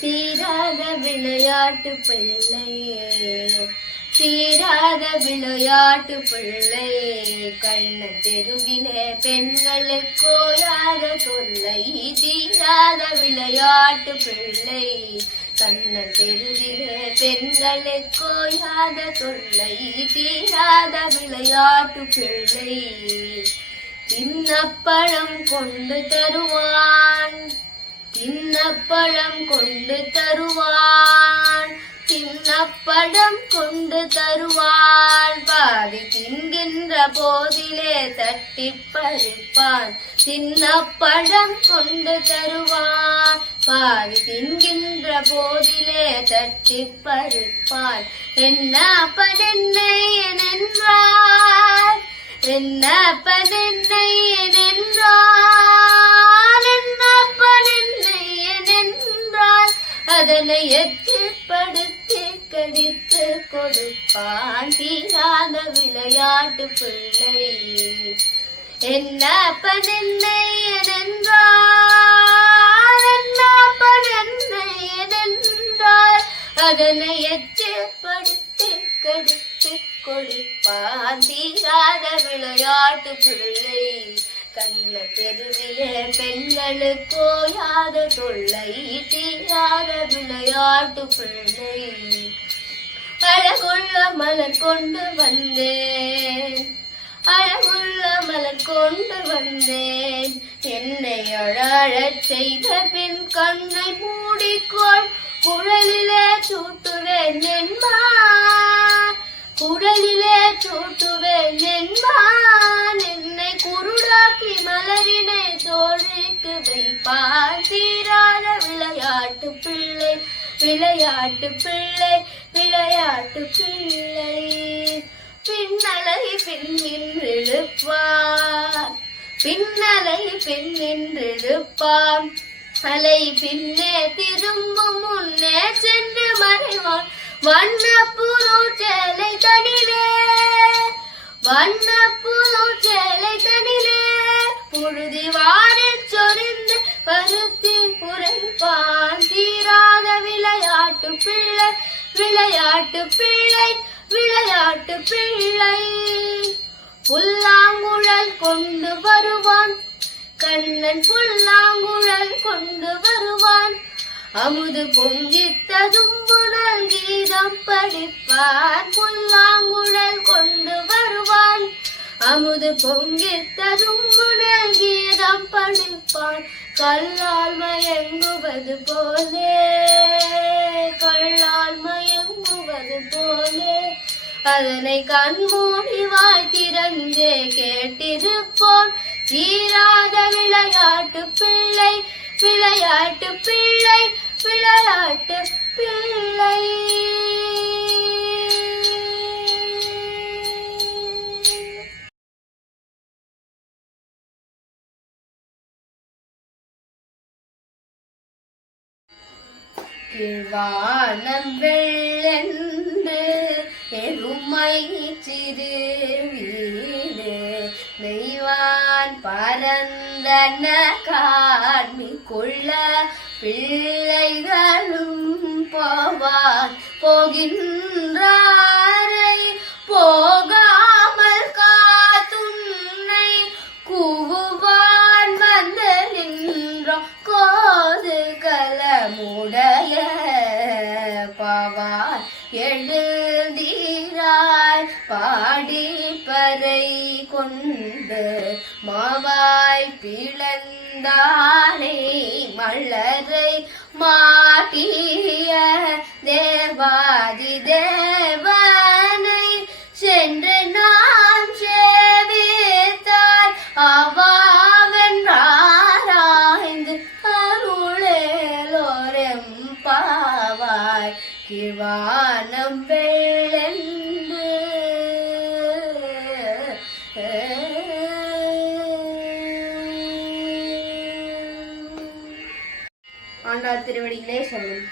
தீராத விளையாட்டு பிள்ளையே, தீராத விளையாட்டு பிள்ளையே, கண்ண தெருவிலே பெண்களுக்கு ஓயாத தொல்லை. தீராத விளையாட்டு பிள்ளை, கண்ண தெருவிலே பெண்களுக்கு ஓயாத தொல்லை. தீராத விளையாட்டு பிள்ளை, தின்னப்பழம் கொண்டு தருவான், தின்னப்பழம் கொண்டு தருவான், தின்னப்பழம் கொண்டு தருவான். பாதி தின்கின்ற போதிலே தட்டி பறிப்பான். தின்னப்பழம் கொண்டு தருவான், பாதி தின்கின்ற போதிலே தட்டி பறிப்பான். என்ன பதென்னை என்றார், என்ன பதென்னை என்றார், என்ன பதென்னை என்றார், அதனை எச்சிப்படுத்தி கடித்து கொடுப்பான். தீராத விளையாட்டு பிள்ளை, என்ன பதென்னை என்றார், என்ன பதென்னை என்றார், அதனை எச்சிப்படுத்தி கடித்து கொடுப்பான். தீராத விளையாட்டு பிள்ளை, கண்ண தெருவிலே பெண்களுக்கு ஓயாத தொல்லை. தீராத விளையாட்டு பிள்ளை, அழகுள்ள மலர் கொண்டு வந்தேன், அழகுள்ள மலர் கொண்டு வந்தேன், என்னை அழச் செய்த பின் கண்ணை மூடிக்கொள், குழலிலே சூட்டுவேன் என்பான், குழலிலே சூட்டுவேன் என்பான், என்னை குருடாக்கி மலரினை தோழிக்கு வைப்பான். தீராத விளையாட்டு பிள்ளை, விளையாட்டு பிள்ளை, விளையாட்டு பிள்ளை, பின்னலை பின்னின்றிழுப்பான், பின்னலை பின்னின்றிழுப்பான், அலை பின்னே திரும்பும் முன்னே சென்று மறைவான். வண்ணப்புரு சேலை தனிலே, வண்ணப்புரு சேலை தனிலே, புழுதி வாரில் சொரிந்து பருத்தி உரைப்பான். தீராத விளையாட்டு பிள்ளை, விளையாட்டு பிள்ளை, விளையாட்டு பிள்ளை, புல்லாங்குழல் கொண்டு வருவான், கண்ணன் புல்லாங்குழல் கொண்டு வருவான். அமுது பொங்கித்ததும் புனல் கீதம் படிப்பான். புல்லாங்குழல் கொண்டு வருவான், அமுது பொங்கித்ததும் புனல் கீதம் படிப்பான். கல்லால் மயங்குவது போலே, கல்லால் மயங்குவது போலே, அதனை கண்மூடி வாய் திறந்தே கேட்டிருப்போன். தீராத விளையாட்டு பிள்ளை, விளையாட்டு பிள்ளை, விளையாட்டு பிள்ளை. வானம் வெள்ளென்று எருமை சிறு வீடு, நெய்வான் பரந்தன காட்மி கொள்ள பிள்ளைகளும் போவான். போகின்றாரை போகாமல் காத்துன்னை கூவுவான். வந்து நின்றோம் கோது கலமுடைய பாவான் எழுந்தீராய் பாடி பறை கொண்டு மாவாய் பிளந்தானே மலரை மாட்டிய தேவாதி தேவனை சென்று நான் சேவித்தால் அவாவென்றாராய்ந்து அருளேலோரெம் பாவாய். கிவானம் வெள்ளென்று ஆண்டாள் திருவடிகளே சொல்லும்.